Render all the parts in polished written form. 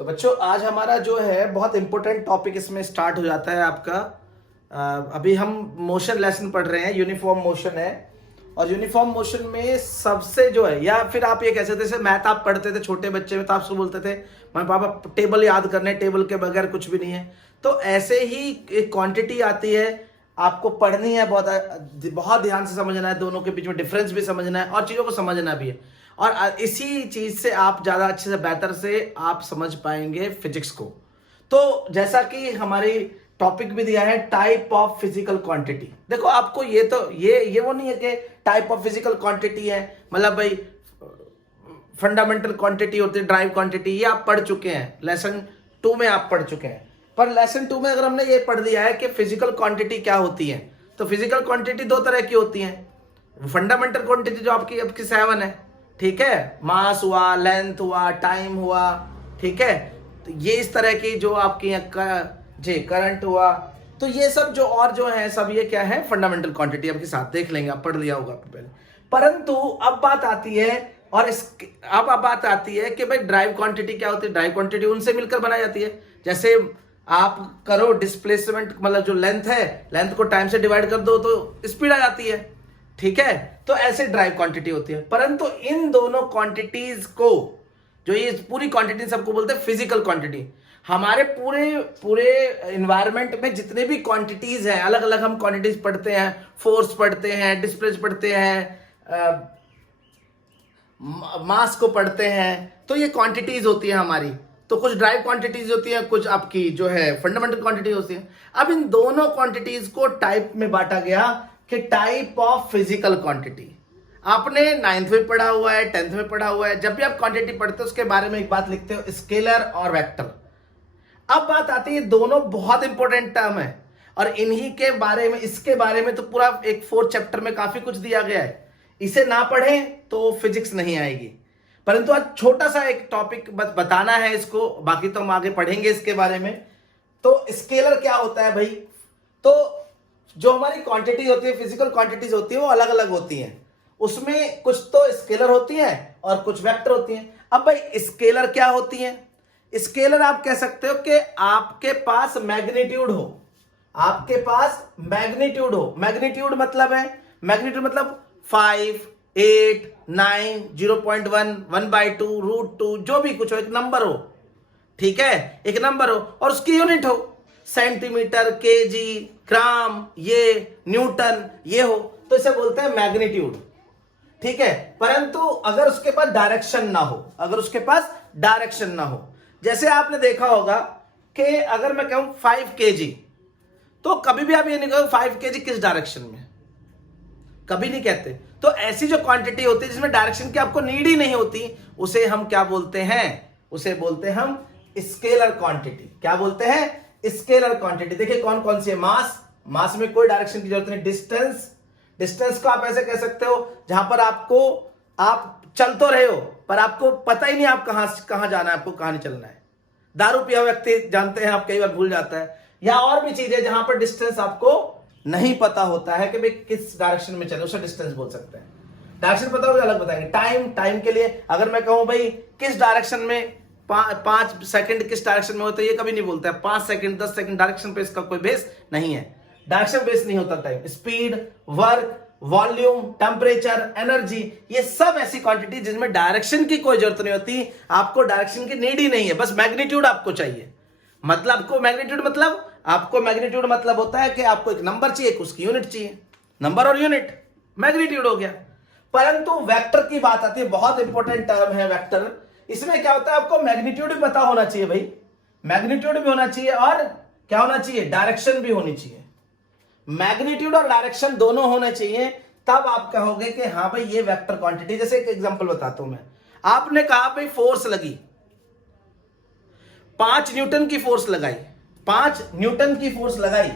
तो बच्चों आज हमारा जो है बहुत इंपॉर्टेंट टॉपिक इसमें स्टार्ट हो जाता है आपका। अभी हम मोशन लेसन पढ़ रहे हैं, यूनिफॉर्म मोशन है। और यूनिफॉर्म मोशन में सबसे जो है, या फिर आप ये कह सकते थे, मैथ आप पढ़ते थे छोटे बच्चे में तो आप बोलते थे मैं पापा टेबल याद करने, टेबल के बगैर कुछ भी नहीं है। तो ऐसे ही एक क्वांटिटी आती है, आपको पढ़नी है, बहुत बहुत ध्यान से समझना है, दोनों के बीच में डिफरेंस भी समझना है और चीज़ों को समझना भी है। और इसी चीज़ से आप ज़्यादा अच्छे से बेहतर से आप समझ पाएंगे फिजिक्स को। तो जैसा कि हमारी टॉपिक भी दिया है, टाइप ऑफ फिजिकल क्वांटिटी। देखो आपको ये तो ये वो नहीं है कि टाइप ऑफ फिजिकल क्वांटिटी है मतलब भाई फंडामेंटल क्वांटिटी होती है, ड्राइव क्वांटिटी, ये आप पढ़ चुके हैं, लेसन 2 में आप पढ़ चुके हैं। पर लेसन 2 में अगर हमने ये पढ़ लिया है कि फिजिकल क्वांटिटी क्या होती है, तो फिजिकल क्वांटिटी 2 तरह की होती है। फंडामेंटल क्वांटिटी जो आपकी 7 है, ठीक है, मास हुआ, लेंथ हुआ, टाइम हुआ, ठीक है। तो ये इस तरह की जो आपकी जी करंट हुआ, तो ये सब जो और जो है सब ये क्या है, फंडामेंटल क्वांटिटी आपके साथ देख लेंगे, आप पढ़ लिया होगा पहले। परंतु अब बात आती है, और इस अब बात आती है कि भाई ड्राइव क्वांटिटी क्या होती है। ड्राइव क्वांटिटी उनसे मिलकर बनाई जाती है, जैसे आप करो डिस्प्लेसमेंट, मतलब जो लेंथ है, लेंथ को टाइम से डिवाइड कर दो तो स्पीड आ जाती है, ठीक है। तो ऐसे ड्राइव क्वांटिटी होती है। परंतु इन दोनों क्वांटिटीज को, जो ये पूरी क्वांटिटी सबको बोलते हैं फिजिकल क्वांटिटी, हमारे पूरे पूरे इन्वायरमेंट में जितने भी क्वांटिटीज हैं, अलग अलग हम क्वांटिटीज पढ़ते हैं, फोर्स पढ़ते हैं, डिस्प्लेस पढ़ते हैं, मास को पढ़ते हैं, तो ये क्वांटिटीज होती है हमारी। तो कुछ ड्राइव क्वांटिटीज होती है, कुछ आपकी जो है फंडामेंटल क्वांटिटी होती है। अब इन दोनों क्वांटिटीज को टाइप में बांटा गया कि टाइप ऑफ फिजिकल क्वांटिटी। आपने 9th में पढ़ा हुआ है, 10th में पढ़ा हुआ है, जब भी आप क्वांटिटी पढ़ते हो उसके बारे में एक बात लिखते हो, स्केलर और वेक्टर। अब बात आती है, दोनों बहुत इंपॉर्टेंट टर्म है और इन्हीं के बारे में, इसके बारे में तो पूरा एक 4th चैप्टर में काफी कुछ दिया गया है। इसे ना पढ़ें तो फिजिक्स नहीं आएगी। परंतु आज छोटा सा एक टॉपिक बताना है इसको, बाकी तो हम आगे पढ़ेंगे इसके बारे में। तो स्केलर क्या होता है भाई? तो जो हमारी क्वांटिटी होती है, फिजिकल क्वांटिटीज होती है, वो अलग अलग होती हैं। उसमें कुछ तो स्केलर होती हैं और कुछ वेक्टर होती हैं। अब भाई स्केलर क्या होती हैं? स्केलर आप कह सकते हो कि आपके पास मैग्नीट्यूड हो, आपके पास मैग्नीट्यूड हो। मैग्नीट्यूड मतलब है, मैग्नीट्यूड मतलब 5, 8, 9, 0.1, 1/2, √2, जो भी कुछ हो, एक नंबर हो, ठीक है, एक नंबर हो और उसकी यूनिट हो, सेंटीमीटर, केजी, ग्राम, ये न्यूटन, ये हो, तो इसे बोलते हैं मैग्नीट्यूड, ठीक है। परंतु अगर उसके पास डायरेक्शन ना हो, अगर उसके पास डायरेक्शन ना हो, जैसे आपने देखा होगा कि अगर मैं कहूं 5 kg, तो कभी भी आप ये नहीं कहो 5 kg किस डायरेक्शन में, कभी नहीं कहते। तो ऐसी जो क्वांटिटी होती है जिसमें डायरेक्शन की आपको नीड ही नहीं होती, उसे हम क्या बोलते हैं? उसे बोलते हैं हम स्केलर क्वांटिटी। क्या बोलते हैं? Scalar quantity. देखिए कौन कौन सी है। मास, मास में कोई डायरेक्शन की जरूरत नहीं। डिस्टेंस, डिस्टेंस को आप ऐसे कह सकते हो जहां पर आपको, आप चल तो रहे हो पर आपको पता ही नहीं आप कहां जाना है, आपको कहां नहीं चलना है। दारू पिया व्यक्ति जानते हैं आप, कई बार भूल जाता है। या और भी चीजें जहां पर डिस्टेंस आपको नहीं पता होता है कि भाई किस डायरेक्शन में चले, उसे डिस्टेंस बोल सकते हैं। डायरेक्शन पता होगा अलग बताएंगे। टाइम, टाइम के लिए अगर मैं कहूं भाई किस डायरेक्शन में 5 सेकंड किस डायरेक्शन में हो, तो ये कभी नहीं बोलता है। 5 सेकंड, 10 सेकंड डायरेक्शन पे इसका कोई बेस नहीं है, डायरेक्शन बेस नहीं होता time. Speed, work, volume, temperature, energy, ये सब ऐसी क्वांटिटी जिसमें डायरेक्शन की कोई जरूरत नहीं होती, आपको डायरेक्शन की नीड ही नहीं है, बस मैग्नीट्यूड आपको चाहिए। मतलब आपको मैग्नीट्यूड मतलब, आपको मैग्नीट्यूड मतलब होता है कि आपको एक नंबर चाहिए, उसकी यूनिट चाहिए, नंबर और यूनिट, मैग्नीट्यूड हो गया। परंतु वेक्टर की बात आती है, बहुत इंपॉर्टेंट टर्म है वेक्टर। इसमें क्या होता है, आपको मैग्नीट्यूड भी पता होना चाहिए भाई, मैग्नीट्यूड भी होना चाहिए और क्या होना चाहिए, डायरेक्शन भी होनी चाहिए। मैग्नीट्यूड और डायरेक्शन दोनों होने चाहिए, तब आप कहोगे कि हाँ भाई ये वेक्टर क्वांटिटी। जैसे एक एग्जांपल बताता हूं मैं। आपने कहा भाई फोर्स लगी, 5 न्यूटन की फोर्स लगाई, 5 न्यूटन की फोर्स लगाई,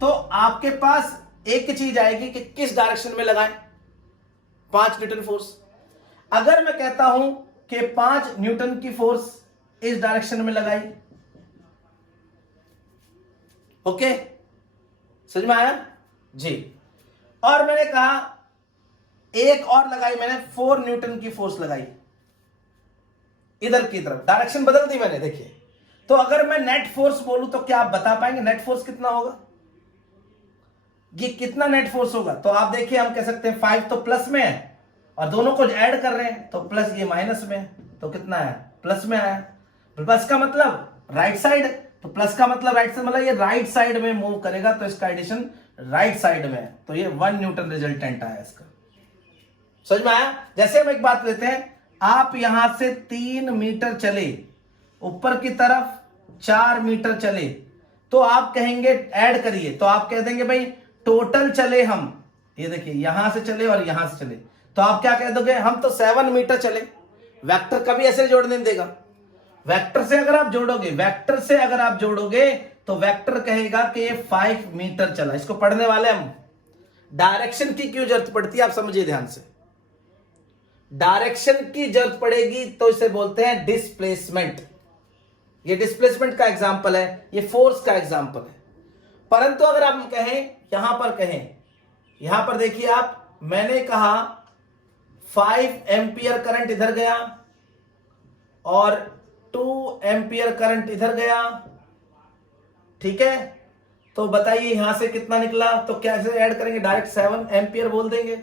तो आपके पास एक चीज आएगी कि किस डायरेक्शन में लगाएं 5 न्यूटन फोर्स। अगर मैं कहता हूं कि 5 न्यूटन की फोर्स इस डायरेक्शन में लगाई, ओके, समझ में आया जी। और मैंने कहा एक और लगाई, मैंने 4 न्यूटन की फोर्स लगाई, इधर की तरफ, डायरेक्शन बदल दी मैंने, देखिए। तो अगर मैं नेट फोर्स बोलूं तो क्या आप बता पाएंगे नेट फोर्स कितना होगा? ये कितना नेट फोर्स होगा? तो आप देखिए, हम कह सकते हैं 5 तो प्लस में है और दोनों को ऐड कर रहे हैं तो प्लस, ये माइनस में है, तो कितना है? प्लस में आया। प्लस का मतलब राइट साइड, तो प्लस का मतलब राइट साइड, मतलब ये राइट साइड में मूव करेगा, तो इसका एडिशन राइट साइड में है, तो ये 1 न्यूटन रिजल्टेंट आया इसका। समझ में आया? जैसे हम एक बात लेते हैं, आप यहां से 3 मीटर चले, ऊपर की तरफ 4 मीटर चले, तो आप कहेंगे ऐड करिए, तो आप कह देंगे भाई टोटल चले हम, ये देखिए यहां से चले और यहां से चले, तो आप क्या कह दोगे? हम तो 7 मीटर चले। वेक्टर कभी ऐसे जोड़ने नहीं देगा। वेक्टर से अगर आप जोड़ोगे, वेक्टर से अगर आप जोड़ोगे तो वेक्टर कहेगा कि ये 5 मीटर चला। इसको पढ़ने वाले हम। डायरेक्शन की क्यों जरूरत पड़ती है आप समझिए ध्यान से। डायरेक्शन की जरूरत पड़ेगी तो इसे बोलते हैं डिस्प्लेसमेंट। ये डिस्प्लेसमेंट का एग्जांपल है, ये फोर्स का एग्जांपल है। परंतु अगर आप कहें, यहां पर कहें, यहां पर देखिए आप, मैंने कहा 5 एम्पियर करंट इधर गया और 2 एम्पियर करंट इधर गया, ठीक है? तो बताइए यहां से कितना निकला? तो कैसे ऐड करेंगे? डायरेक्ट 7 एम्पियर बोल देंगे,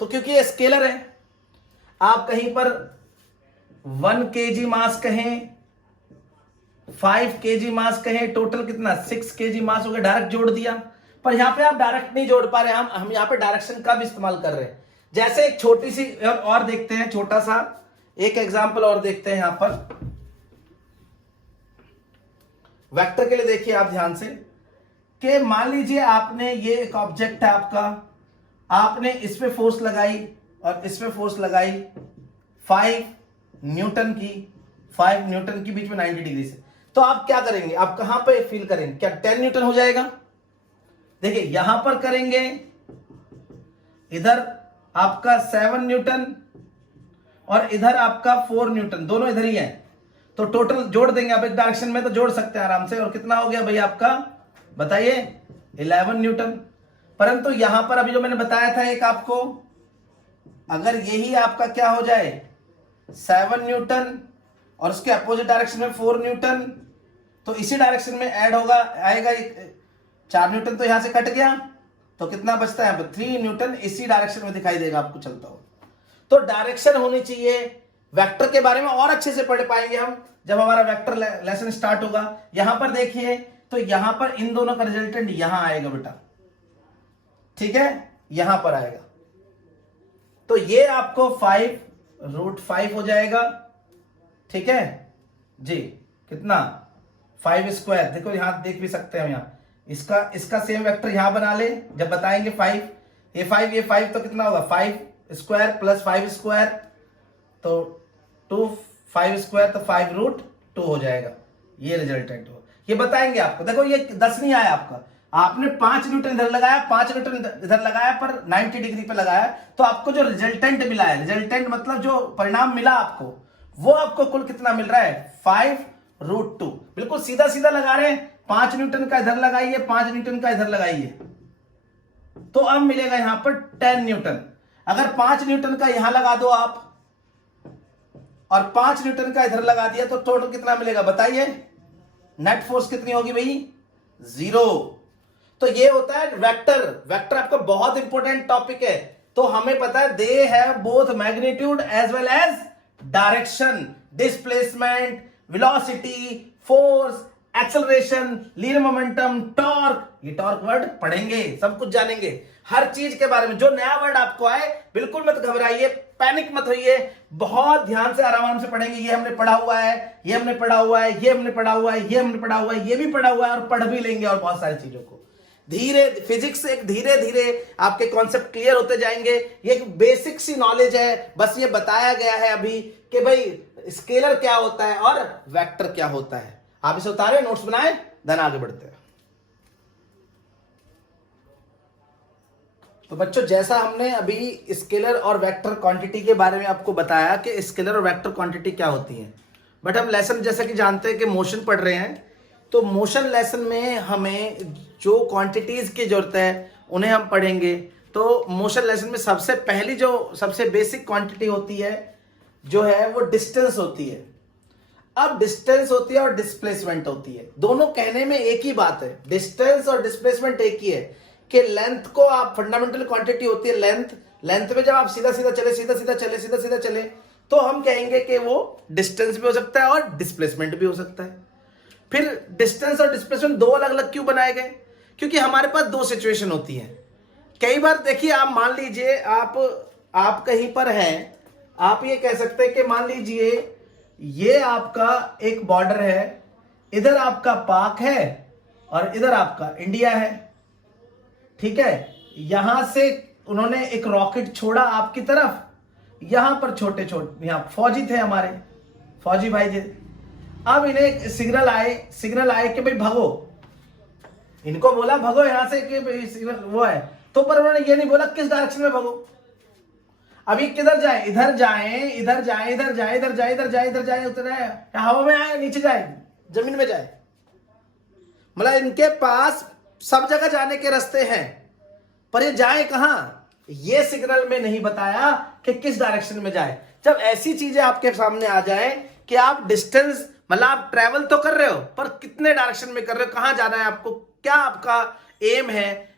तो क्योंकि ये स्केलर है। आप कहीं पर 1 kg मास कहें, 5 kg मास कहें, टोटल कितना 6 kg मास हो गया, डायरेक्ट जोड़ दिया। पर यहां पे आप डायरेक्ट नहीं जोड़ पा रहे, हम यहां पे डायरेक्शन का भी इस्तेमाल कर रहे हैं। जैसे एक छोटी सी और देखते हैं, छोटा सा एक एग्जांपल और देखते हैं। यहां पर वेक्टर के लिए देखिए आप ध्यान से, कि मान लीजिए आपने, ये एक ऑब्जेक्ट है आपका, आपने इस पे फोर्स लगाई और इस पे फोर्स लगाई 5 न्यूटन की, 5 न्यूटन की बीच में 90 डिग्री से, तो आप क्या करेंगे? आप कहां पे फील करेंगे? क्या 10 न्यूटन हो जाएगा? देखिए यहां पर करेंगे, इधर आपका 7 न्यूटन और इधर आपका 4 न्यूटन, दोनों इधर ही है, तो टोटल जोड़ देंगे आप एक डायरेक्शन में, तो जोड़ सकते हैं आराम से। और कितना हो गया भाई आपका? बताइए 11 न्यूटन। परंतु यहां पर अभी जो मैंने बताया था एक आपको, अगर यही आपका क्या हो जाए 7 न्यूटन और उसके अपोजिट डायरेक्शन में 4 न्यूटन, तो इसी डायरेक्शन में ऐड होगा, आएगा 4 न्यूटन, तो यहां से कट गया, तो कितना बचता है? 3 न्यूटन इसी डायरेक्शन में दिखाई देगा आपको चलता हो। तो डायरेक्शन होनी चाहिए। वेक्टर के बारे में और अच्छे से पढ़ पाएंगे हम जब हमारा वेक्टर लेसन स्टार्ट होगा। यहां पर देखिए, तो यहां पर इन दोनों का रिजल्टेंट यहां आएगा बेटा, ठीक है? यहां पर आएगा, तो ये आपको 5√5 हो जाएगा, ठीक है जी? कितना? 5 स्क्वायर, देखो यहां देख भी सकते हैं हम, यहां इसका सेम वेक्टर यहां बना ले जब बताएंगे 5, ये 5 तो कितना होगा? 5 स्क्वायर प्लस 5 स्क्वायर, तो 2 5 स्क्वायर, तो 5√2 हो जाएगा, ये रिजल्टेंट हो। ये बताएंगे आपको। देखो ये 10 नहीं आया आपका, आपने 5 न्यूटन इधर लगाया, 5 न्यूटन इधर लगाया, पर 90 डिग्री पे लगाया, तो आपको जो रिजल्टेंट मिला है, रिजल्टेंट मतलब जो परिणाम मिला आपको, वो आपको कुल कितना मिल रहा है? 5√2। बिल्कुल सीधा सीधा लगा रहे हैं, 5 न्यूटन का इधर लगाइए, 5 न्यूटन का इधर लगाइए, तो अब मिलेगा यहां पर 10 न्यूटन। अगर 5 न्यूटन का यहां लगा दो आप और 5 न्यूटन का इधर लगा दिया, तो टोटल कितना मिलेगा बताइए? नेट फोर्स कितनी होगी भाई? 0। तो ये होता है वेक्टर। वेक्टर आपका बहुत इंपॉर्टेंट टॉपिक है। तो हमें पता है they have both magnitude as well as direction, displacement, velocity, force, acceleration, linear momentum, torque. ये टॉर्क वर्ड पढ़ेंगे, सब कुछ जानेंगे, हर चीज के बारे में। जो नया वर्ड आपको आए बिल्कुल मत घबराइए, पैनिक मत होइए, बहुत ध्यान से आराम से पढ़ेंगे। ये हमने पढ़ा हुआ है, ये हमने पढ़ा हुआ है, ये हमने पढ़ा हुआ है, ये हमने पढ़ा हुआ है, ये भी पढ़ा हुआ है, और पढ़ भी लेंगे और बहुत सारी चीजों को धीरे। फिजिक्स एक धीरे धीरे आपके कॉन्सेप्ट क्लियर होते जाएंगे। ये एक बेसिक सी नॉलेज है, बस ये बताया गया है अभी कि भाई स्केलर क्या होता है और वेक्टर क्या होता है। आप इसे उतारे, नोट्स बनाए, देन आगे बढ़ते हैं। तो बच्चों, जैसा हमने अभी स्केलर और वेक्टर क्वांटिटी के बारे में आपको बताया कि स्केलर और वेक्टर क्वांटिटी क्या होती है, बट हम लेसन जैसा कि जानते हैं कि मोशन पढ़ रहे हैं, तो मोशन लेसन में हमें जो क्वांटिटीज की जरूरत है उन्हें हम पढ़ेंगे। तो मोशन लेसन में सबसे पहली जो सबसे बेसिक क्वांटिटी होती है जो है वो डिस्टेंस होती है। अब डिस्टेंस होती है और डिस्प्लेसमेंट होती है, दोनों कहने में एक ही बात है, डिस्टेंस और डिस्प्लेसमेंट एक ही है कि लेंथ को आप फंडामेंटल क्वांटिटी होती है लेंथ, लेंथ में जब आप सीधा सीधा चले सीधा सीधा चले सीधा सीधा चले तो हम कहेंगे कि वो डिस्टेंस भी हो सकता है और डिस्प्लेसमेंट भी हो सकता है। फिर डिस्टेंस और डिस्प्लेसमेंट दो अलग अलग क्यों बनाए गए? क्योंकि हमारे पास दो सिचुएशन होती है। कई बार देखिए, आप मान लीजिए आप कहीं पर हैं, आप ये कह सकते हैं कि मान लीजिए ये आपका एक बॉर्डर है, इधर आपका पाक है और इधर आपका इंडिया है, ठीक है। यहां से उन्होंने एक रॉकेट छोड़ा आपकी तरफ, यहां पर छोटे छोटे यहां फौजी थे हमारे, फौजी भाई थे। अब इन्हें सिग्नल आए कि भाई भागो, इनको बोला भागो यहां से कि सिग्नल वो है, तो पर उन्होंने ये नहीं बोला किस डायरेक्शन में भागो। अभी किधर जाए? इधर जाए इधर जाए इधर जाए इधर जाए इधर जाए इधर जाए उधर जाए, हवा में आए नीचे जाए जमीन में जाए, मतलब इनके पास सब जगह जाने के रास्ते हैं, पर ये जाए कहां ये सिग्नल में नहीं बताया कि किस डायरेक्शन में जाए। जब ऐसी चीजें आपके सामने आ जाए कि आप डिस्टेंस मतलब आप ट्रेवल तो कर रहे हो पर कितने डायरेक्शन में कर रहे हो, कहां जाना है आपको, क्या आपका एम है,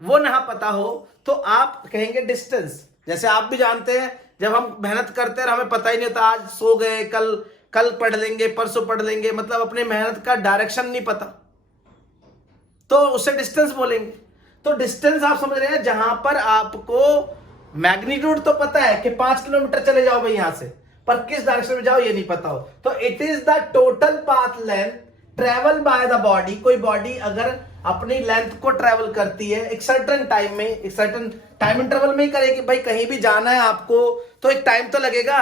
वो ना पता हो तो आप कहेंगे डिस्टेंस। जैसे आप भी जानते हैं जब हम मेहनत करते हैं और हमें पता ही नहीं होता, आज सो गए, कल पढ़ लेंगे, परसों पढ़ लेंगे, मतलब अपने मेहनत का डायरेक्शन नहीं पता, तो उसे डिस्टेंस बोलेंगे। तो डिस्टेंस आप समझ रहे हैं, जहां पर आपको मैग्नीट्यूड तो पता है कि 5 किलोमीटर चले जाओ भाई यहां से, पर किस डायरेक्शन में जाओ ये नहीं पता हो, तो it is the total path length travel by the body. कोई बॉडी अगर अपनी लेंथ को ट्रेवल करती है एक सर्टेन टाइम में, एक सर्टेन टाइम इंटरवल में ही करेगी, भाई कहीं भी जाना है आपको तो एक टाइम तो लगेगा,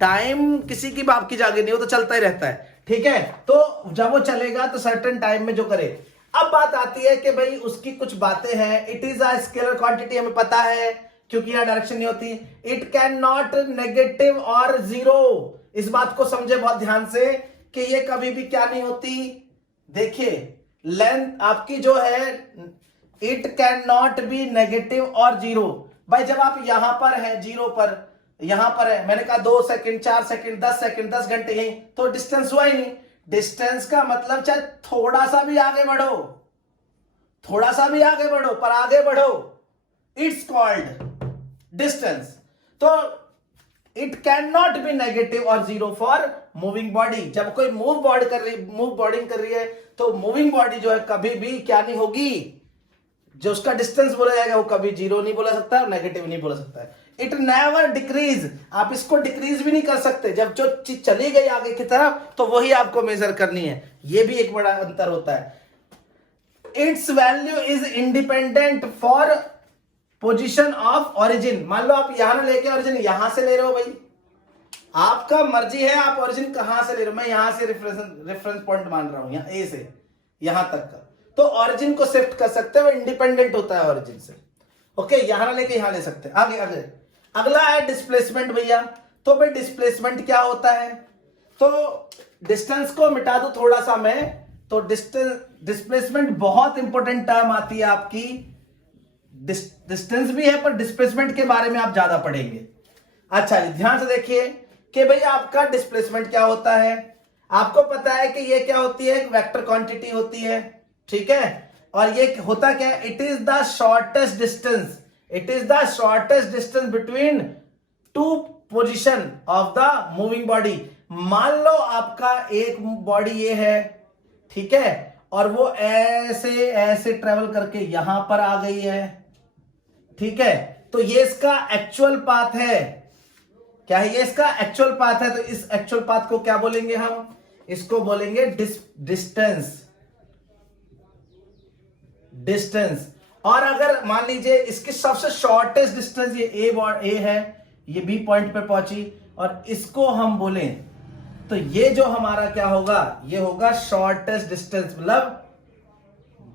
टाइम किसी की बाप की जागी नहीं, वो तो चलता ही रहता है, ठीक है। तो जब वो चलेगा तो सर्टेन टाइम में जो करे। अब बात आती है कि भाई उसकी कुछ बातें हैं, it is a scalar quantity, हमें पता है क्योंकि यहां डायरेक्शन नहीं होती, इट कैन नॉट नेगेटिव और जीरो। इस बात को समझे बहुत ध्यान से कि ये कभी भी क्या नहीं होती, देखिए लेंथ आपकी जो है it can not be negative और जीरो। भाई जब आप यहां पर है जीरो पर, यहां पर है, मैंने कहा 2 सेकंड 4 सेकंड 10 सेकंड 10 घंटे यही, तो डिस्टेंस हुआ ही नहीं। डिस्टेंस का मतलब चाहे थोड़ा सा भी आगे बढ़ो, थोड़ा सा भी आगे बढ़ो, पर आगे बढ़ो, इट्स कॉल्ड डिस्टेंस। तो it can not be negative और जीरो फॉर मूविंग बॉडी। जब कोई मूव बॉडी कर रही है तो मूविंग बॉडी जो है कभी भी क्या नहीं होगी, जो उसका डिस्टेंस बोला जाएगा वो कभी जीरो नहीं बोला सकता और नेगेटिव नहीं बोला सकता है। इट नेवर डिक्रीज, आप इसको डिक्रीज भी नहीं कर सकते, जब जो चीज चली गई आगे की तरफ तो वही आपको मेजर करनी है, ये भी एक बड़ा अंतर होता है। It's value is independent for position of origin. मान लो आप यहां लेके ओरिजिन यहां से ले रहे हो, भाई आपका मर्जी है आप ओरिजिन कहां से ले रहे हो, मैं यहां से रेफरेंस पॉइंट मान रहा हूं, यहां ए से यहां तक का, तो ओरिजिन को शिफ्ट कर सकते हो, इंडिपेंडेंट होता है ओरिजिन से, ओके। यहां लेके यहां ले सकते हैं। आगे आगे अगला है डिस्प्लेसमेंट भैया। तो भाई डिस्प्लेसमेंट क्या होता है, तो डिस्टेंस को मिटा दो थोड़ा सा मैं, तो डिस्प्लेसमेंट बहुत इंपॉर्टेंट टर्म आती है आपकी, डिस्टेंस भी है पर डिस्प्लेसमेंट के बारे में आप ज्यादा पढ़ेंगे। अच्छा जी ध्यान से देखिए कि भाई आपका डिस्प्लेसमेंट क्या होता है, आपको पता है कि ये क्या होती है, एक वेक्टर क्वांटिटी होती है, ठीक है। और ये होता क्या है, it is the shortest distance, it is the shortest distance between two position of the moving body. मान लो आपका एक बॉडी ये है, ठीक है, और वो ऐसे ऐसे ट्रेवल करके यहां पर आ गई है, ठीक है, तो ये इसका एक्चुअल पाथ है, क्या है, ये इसका एक्चुअल पाथ है। तो इस एक्चुअल पाथ को क्या बोलेंगे हम, इसको बोलेंगे डिस्टेंस, डिस्टेंस। और अगर मान लीजिए इसकी सबसे शॉर्टेस्ट डिस्टेंस ये ए है, ये बी पॉइंट पे पहुंची, और इसको हम बोलें तो ये जो हमारा क्या होगा, ये होगा शॉर्टेस्ट डिस्टेंस, मतलब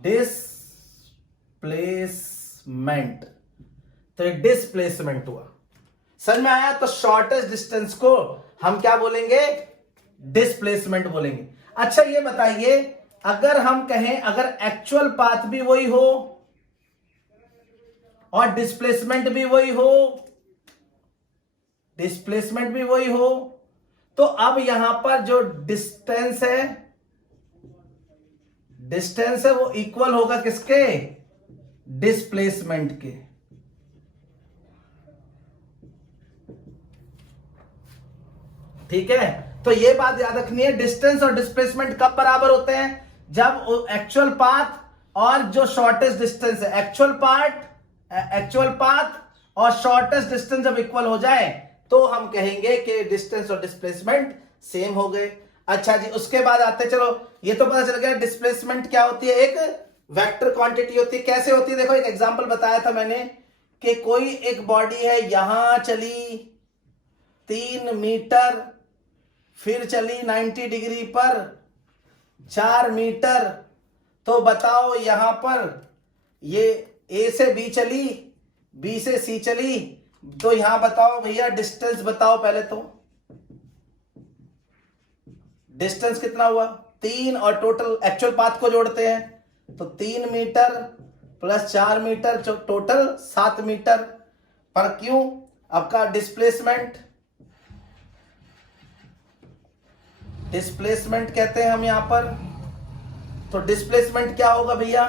डिस्प्लेसमेंट। तो ये डिस्प्लेसमेंट हुआ, समझ में आया। तो शॉर्टेस्ट डिस्टेंस को हम क्या बोलेंगे, डिस्प्लेसमेंट बोलेंगे। अच्छा ये बताइए, अगर हम कहें अगर एक्चुअल पाथ भी वही हो और डिस्प्लेसमेंट भी वही हो, डिस्प्लेसमेंट भी वही हो, तो अब यहां पर जो डिस्टेंस है वो इक्वल होगा किसके? डिस्प्लेसमेंट के। ठीक है, तो ये बात याद रखनी है, डिस्टेंस और डिस्प्लेसमेंट कब बराबर होते हैं? जब एक्चुअल पाथ और जो शॉर्टेस्ट डिस्टेंस है, एक्चुअल पाथ और शॉर्टेस्ट डिस्टेंस जब इक्वल हो जाए तो हम कहेंगे कि डिस्टेंस और डिस्प्लेसमेंट सेम हो गए। अच्छा जी, उसके बाद आते, चलो ये तो पता चल गया डिस्प्लेसमेंट क्या होती है, एक वेक्टर क्वांटिटी होती है। कैसे होती है? देखो एक एग्जांपल बताया था मैंने कि कोई एक बॉडी है, यहां चली 3 मीटर, फिर चली 90 डिग्री पर 4 मीटर, तो बताओ यहां पर ये ए से बी चली, बी से सी चली, तो यहां बताओ भैया डिस्टेंस बताओ पहले तो, डिस्टेंस कितना हुआ? 3, और टोटल एक्चुअल पाथ को जोड़ते हैं तो 3 metre plus 4 metre, total 7 metre. पर क्यों? आपका डिस्प्लेसमेंट कहते हैं हम यहां पर। तो डिस्प्लेसमेंट क्या होगा भैया?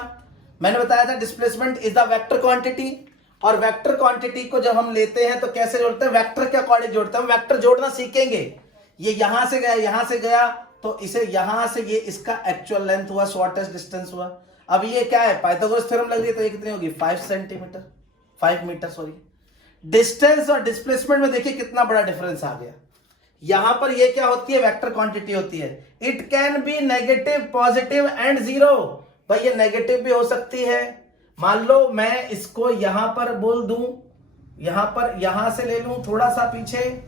मैंने बताया था displacement is the vector quantity, और वेक्टर क्वांटिटी को जब हम लेते हैं तो कैसे जोड़ते हैं? वेक्टर के अकॉर्डिंग जोड़ते हैं। हम वेक्टर जोड़ना सीखेंगे। ये यहां से गया, यहां से गया, तो इसे यहां से ये इसका एक्चुअल लेंथ हुआ, शॉर्टेस्ट डिस्टेंस हुआ। अब ये क्या है? पाइथागोरस थ्योरम लग रही है, तो ये कितनी होगी? 5 मीटर सॉरी। डिस्टेंस और डिस्प्लेसमेंट में देखिए कितना बड़ा डिफरेंस आ गया। यहां पर ये क्या होती है? वेक्टर क्वांटिटी होती है। It can be negative, positive and zero. भाई ये नेगेटिव भी हो सकती है। मान लो मैं इसको यहां पर बोल दूं, यहां पर, यहां से ले लूं थोड़ा सा पीछे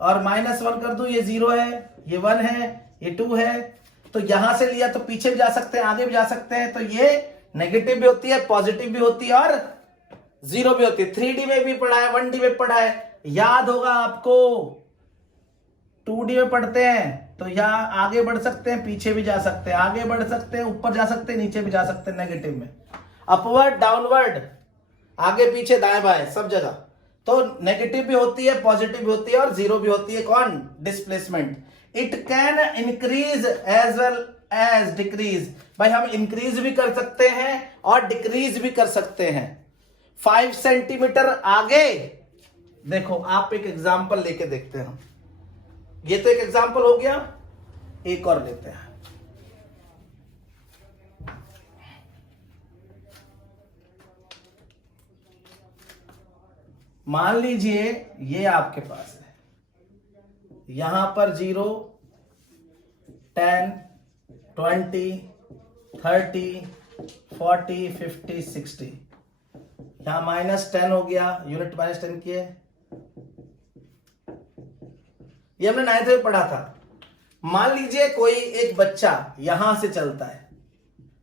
और -1 कर दूं, ये 0 है, ये 1 है, ये 2 है। तो यहां से लिया तो पीछे भी जा सकते हैं, आगे भी जा सकते हैं। तो ये नेगेटिव भी होती है, पॉजिटिव भी होती है और जीरो भी होती है। 3D में भी पढ़ा है, 1D में पढ़ा है, याद होगा आपको। 2D में पढ़ते हैं तो यहां आगे बढ़ सकते हैं, पीछे भी जा सकते हैं, आगे बढ़ सकते हैं, ऊपर जा सकते हैं, नीचे भी जा सकते हैं। नेगेटिव में अपवर्ड, डाउनवर्ड, आगे पीछे, दाएं बाएं, सब जगह। तो नेगेटिव भी होती है, पॉजिटिव भी होती है और जीरो भी होती है। कौन? Displacement. It can increase as well as decrease. भाई हम इंक्रीज भी कर सकते हैं और डिक्रीज भी कर सकते हैं। 5 सेंटीमीटर आगे, देखो आप एक एग्जाम्पल लेके देखते हैं। ये तो एक एग्जाम्पल हो गया, एक और लेते हैं। मान लीजिए ये आपके पास है, यहां पर 0, 10, 20, 30, 40, 50, 60, यहां -10 हो गया, यूनिट -10 की है। ये हमने 9th में पढ़ा था। मान लीजिए कोई एक बच्चा यहां से चलता है।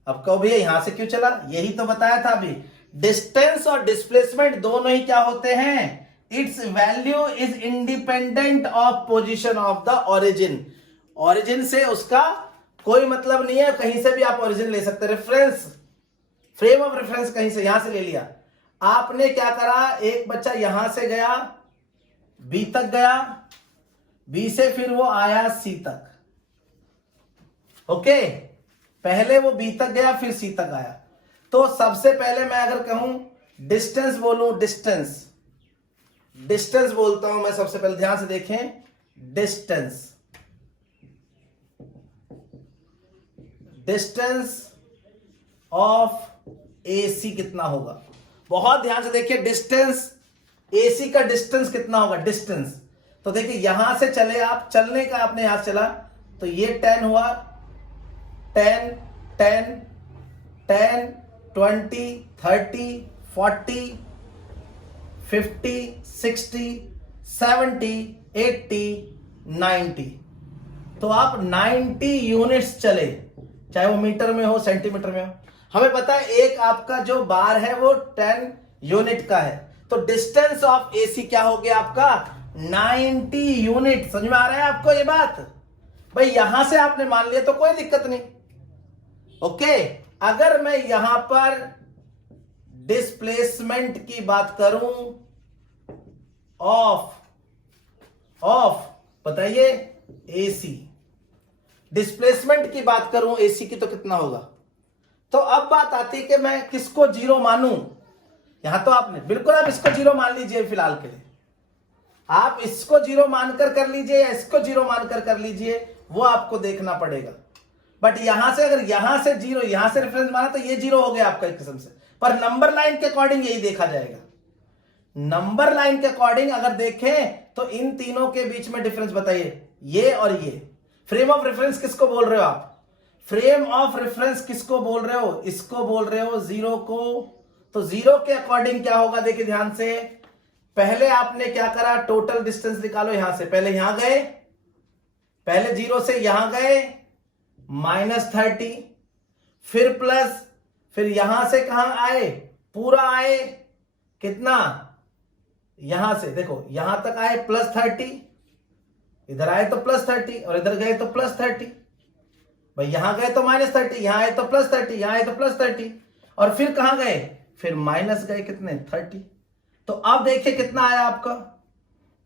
अब कहो भैया यहां से क्यों चला? यही तो बताया था अभी, डिस्टेंस और डिस्प्लेसमेंट दोनों ही क्या होते हैं? It's value is independent of position of the origin. Origin से उसका कोई मतलब नहीं है, कहीं से भी आप ओरिजिन ले सकते हैं। रेफरेंस, फ्रेम ऑफ रेफरेंस कहीं से, यहां से ले लिया। आपने क्या करा? एक बच्चा यहां से गया, बी तक गया, बी से फिर वो आया सी तक। ओके, पहले वो बी तक गया, फिर सी तक आया। तो सबसे पहले मैं अगर कहूं डिस्टेंस बोलूं, डिस्टेंस बोलता हूं मैं सबसे पहले, ध्यान से देखें, डिस्टेंस ऑफ AC कितना होगा? बहुत ध्यान से देखिए, डिस्टेंस AC का डिस्टेंस कितना होगा? डिस्टेंस तो देखिए यहां से चले आप, चलने का आपने यहां से चला तो ये 10 हुआ, 10, 10, 10, 20, 30, 40, 50, 60, 70, 80, 90। तो आप 90 यूनिट्स चले, चाहे वो मीटर में हो, सेंटीमीटर में हो। हमें पता है एक आपका जो बार है वो 10 यूनिट का है। तो डिस्टेंस ऑफ AC क्या हो गया आपका? 90 यूनिट। समझ में आ रहा है आपको ये बात? भाई यहां से आपने मान लिया तो कोई दिक्कत नहीं। ओके, अगर मैं यहां पर डिस्प्लेसमेंट की बात करूं ऑफ बताइए AC। डिस्प्लेसमेंट की बात करूं AC की तो कितना होगा। तो अब बात आती है कि मैं किसको जीरो मानूं। यहां तो आपने बिल्कुल, आप इसको जीरो मान लीजिए फिलहाल के लिए, आप इसको जीरो मानकर कर लीजिए या इसको जीरो मानकर कर लीजिए, वो आपको देखना पड़ेगा। बट यहां से अगर यहां से जीरो, यहां से रेफरेंस माना तो ये जीरो हो गया आपका एक किस्म से, पर नंबर लाइन के अकॉर्डिंग यही देखा जाएगा। नंबर लाइन के अकॉर्डिंग अगर देखें तो इन तीनों के बीच में डिफरेंस बताइए, ये और ये। फ्रेम ऑफ रेफरेंस किसको बोल रहे हो आप? फ्रेम ऑफ रेफरेंस किसको बोल रहे हो? इसको बोल रहे हो जीरो को। तो जीरो के अकॉर्डिंग क्या होगा, देखिए ध्यान से। पहले आपने क्या करा, टोटल डिस्टेंस निकालो यहां से, पहले यहां गए, पहले जीरो से यहां गए -30, फिर प्लस, फिर यहां से कहां आए, पूरा आए कितना, यहां से देखो यहां तक आए +30, इधर आए तो +30 और इधर गए तो +30। भाई यहां गए तो -30, यहां आए तो +30, यहां आए तो +30 और फिर कहां गए, फिर माइनस गए कितने 30। तो अब देखिए कितना आया आपका।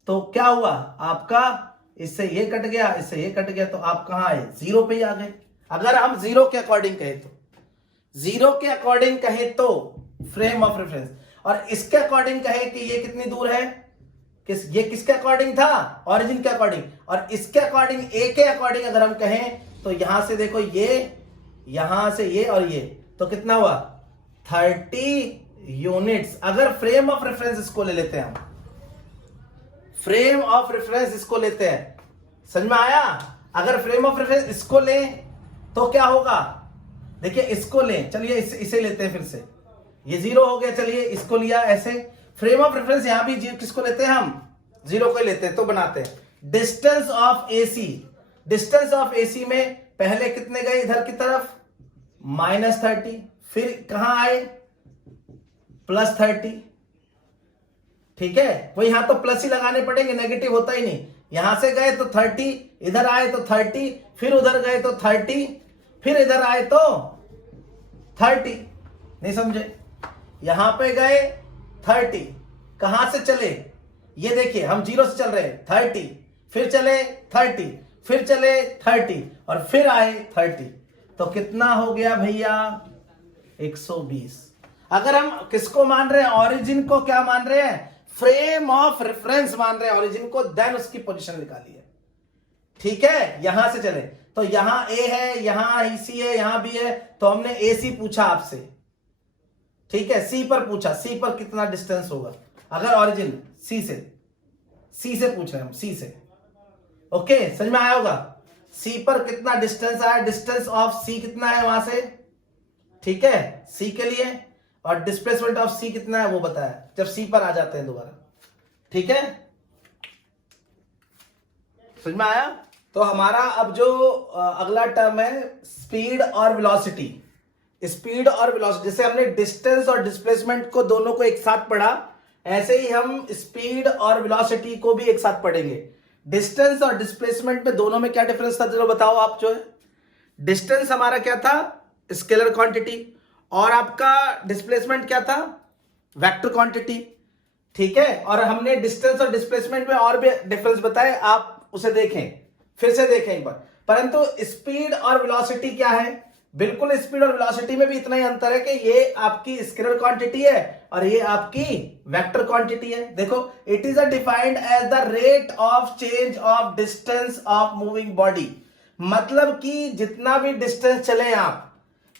तो क्या हुआ आपका, इससे ये कट गया, इससे ये कट गया, तो आप कहां आए, जीरो पे ही आ गए। अगर हम जीरो के अकॉर्डिंग कहें तो, जीरो के अकॉर्डिंग कहें तो फ्रेम ऑफ रेफरेंस, और इसके अकॉर्डिंग कहें कि ये कितनी दूर है, ये किसके अकॉर्डिंग था, ओरिजिन के अकॉर्डिंग, और इसके अकॉर्डिंग ए के अकॉर्डिंग अगर हम कहें तो यहां से देखो ये, यहां से ये और ये, तो कितना हुआ 30 यूनिट्स। अगर फ्रेम ऑफ रेफरेंस इसको ले लेते हैं हम, फ्रेम ऑफ रेफरेंस इसको लेते हैं, समझ में आया। अगर फ्रेम ऑफ रेफरेंस इसको लें तो क्या होगा, देखिए इसको लें, चलिए इसे लेते हैं फिर से, ये जीरो हो गया, चलिए इसको लिया ऐसे। फ्रेम ऑफ रेफरेंस यहां भी किसको लेते हैं हम, जीरो को लेते हैं, तो बनाते हैं distance of AC। Distance of AC में पहले कितने गए इधर की तरफ -30, फिर कहां आए +30, ठीक है। वो यहां तो प्लस ही लगाने पड़ेंगे, नेगेटिव होता ही नहीं। यहां से गए तो 30, इधर आए तो 30, फिर उधर गए तो 30, फिर इधर आए तो 30, नहीं समझे। यहां पे गए 30, कहां से चले, ये देखिए हम जीरो से चल रहे हैं 30, फिर चले 30, फिर चले 30 और फिर आए 30, तो कितना हो गया भैया 120। अगर हम किसको मान रहे हैं, ओरिजिन को क्या मान रहे हैं, फ्रेम ऑफ रेफरेंस मान रहे हैं ओरिजिन को, देन उसकी पोजीशन निकालिए, ठीक है। यहां से चले तो यहां ए है, यहां AC है, यहां भी है, तो हमने AC पूछा आपसे, ठीक है। C पर पूछा, C पर कितना डिस्टेंस होगा, अगर ओरिजिन C से पूछ रहे हैं हम, C से, ओके समझ में आया होगा। C पर कितना डिस्टेंस आया, डिस्टेंस ऑफ C कितना है वहां से, ठीक है, C के लिए, और डिस्प्लेसमेंट ऑफ C कितना है वो बताया जब C पर आ जाते हैं दोबारा, ठीक है, समझ में आया। तो हमारा अब जो अगला टर्म है स्पीड और वेलोसिटी। स्पीड और वेलोसिटी, जैसे हमने डिस्टेंस और डिस्प्लेसमेंट को दोनों को एक साथ पढ़ा, ऐसे ही हम स्पीड और वेलोसिटी को भी एक साथ पढ़ेंगे। डिस्टेंस और डिस्प्लेसमेंट में दोनों में क्या डिफरेंस था, चलो बताओ आप। जो है डिस्टेंस हमारा क्या था, स्केलर क्वांटिटी, और आपका डिस्प्लेसमेंट क्या था, वेक्टर क्वांटिटी, ठीक है। और हमने डिस्टेंस और डिस्प्लेसमेंट में और भी डिफरेंस बताए, आप उसे देखें, फिर से देखें एक बार। परंतु स्पीड और वेलोसिटी क्या है, बिल्कुल स्पीड और वेलोसिटी में भी इतना ही अंतर है कि ये आपकी स्केलर क्वांटिटी है और ये आपकी वेक्टर क्वांटिटी है। देखो, it is defined as the rate of change of distance of moving body. मतलब कि जितना भी डिस्टेंस चले आप,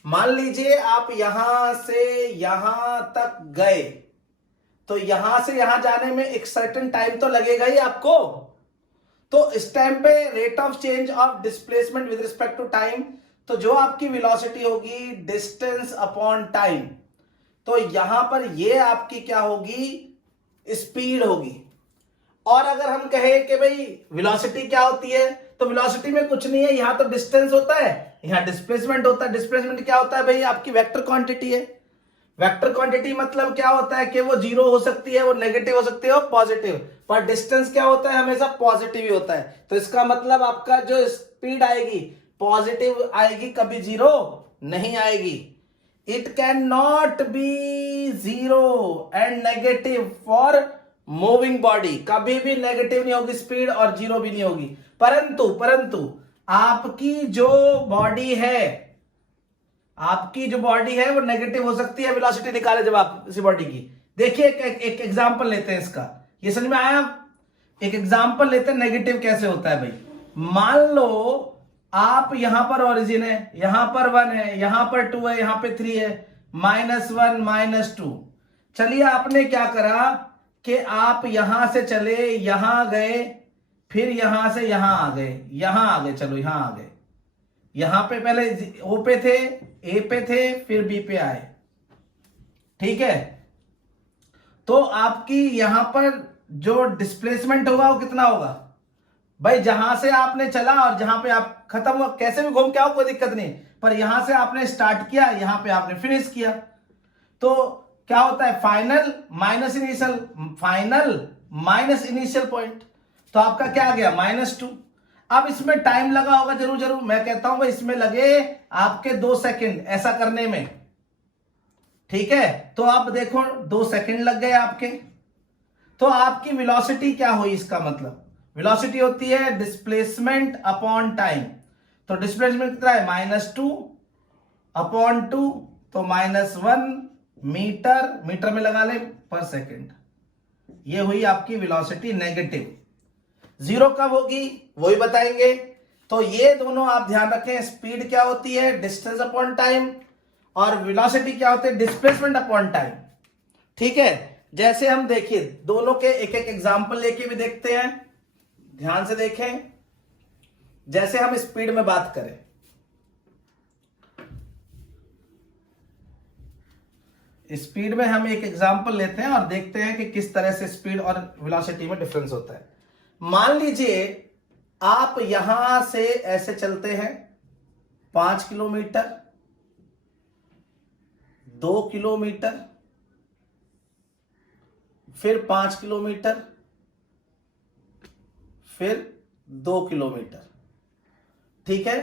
मान लीजिए आप यहां से यहां तक गए, तो यहां से यहां जाने में एक सर्टेन टाइम तो लगेगा ही आपको। तो इस टाइम पे rate of change of displacement with respect to time, तो जो आपकी वेलोसिटी होगी डिस्टेंस अपॉन टाइम, तो यहां पर ये आपकी क्या होगी, स्पीड होगी। और अगर हम कहें कि भाई वेलोसिटी क्या होती है, तो वेलोसिटी में कुछ नहीं है, यहां तो डिस्टेंस होता है, यहां डिस्प्लेसमेंट होता है। डिस्प्लेसमेंट क्या होता है भाई, आपकी वेक्टर क्वांटिटी है। वेक्टर क्वांटिटी मतलब क्या होता है कि वो जीरो हो सकती है, वो नेगेटिव हो सकती है, वो पॉजिटिव, पर डिस्टेंस क्या होता है, हमेशा पॉजिटिव ही होता है। तो इसका मतलब आपका जो स्पीड आएगी पॉजिटिव आएगी, कभी जीरो नहीं आएगी। It can not be zero and negative for moving body कभी भी नेगेटिव नहीं होगी स्पीड और जीरो भी नहीं होगी, परंतु आपकी जो बॉडी है वो नेगेटिव हो सकती है वेलोसिटी निकाले जब आप इसी बॉडी की। देखिए एक एग्जांपल लेते हैं इसका, ये समझ में आया? एक एग्जांपल लेते हैं नेगेटिव कैसे होता है भाई। मान लो आप यहां पर ओरिजिन है, यहां पर 1 है, यहां पर 2 है, यहां पे 3 है, -1 -2। चलिए आपने क्या करा कि आप यहां से चले, यहां गए, फिर यहां से यहां आ गए, चलो यहां आ गए, यहां पे पहले ओ पे थे, ए पे थे, फिर बी पे आए, ठीक है? तो आपकी यहां पर जो डिस्प्लेसमेंट होगा वो कितना होगा भाई? जहां से आपने चला और जहां पे आप खत्म हुआ, कैसे भी घूम के आओ कोई दिक्कत नहीं, पर यहां से आपने स्टार्ट किया, यहां पे आपने फिनिश किया, तो क्या होता है? फाइनल माइनस इनिशियल पॉइंट, तो आपका क्या आ गया? -2। अब इसमें टाइम लगा होगा जरूर, मैं कहता हूं भाई इसमें लगे आपके 2 सेकंड ऐसा करने में, ठीक है? तो आप देखो 2 सेकंड लग गए आपके, तो आपकी वेलोसिटी क्या हुई? इसका मतलब वेलोसिटी होती है डिस्प्लेसमेंट अपॉन टाइम। तो डिस्प्लेसमेंट कितना है? -2 अपॉन 2, तो -1 मीटर में लगा ले पर सेकेंड। ये हुई आपकी वेलोसिटी नेगेटिव। जीरो कब होगी वही बताएंगे। तो ये दोनों आप ध्यान रखें, स्पीड क्या होती है? डिस्टेंस अपॉन टाइम, और वेलोसिटी क्या होती है? डिस्प्लेसमेंट अपॉन टाइम, ठीक है? जैसे हम देखिए दोनों के एक एग्जांपल लेके भी देखते हैं, ध्यान से देखें। जैसे हम स्पीड में बात करें, स्पीड में हम एक एग्जांपल लेते हैं और देखते हैं कि किस तरह से स्पीड और वेलोसिटी में डिफरेंस होता है। मान लीजिए आप यहां से ऐसे चलते हैं 5 किलोमीटर, 2 किलोमीटर, फिर 5 किलोमीटर, फिर 2 किलोमीटर, ठीक है?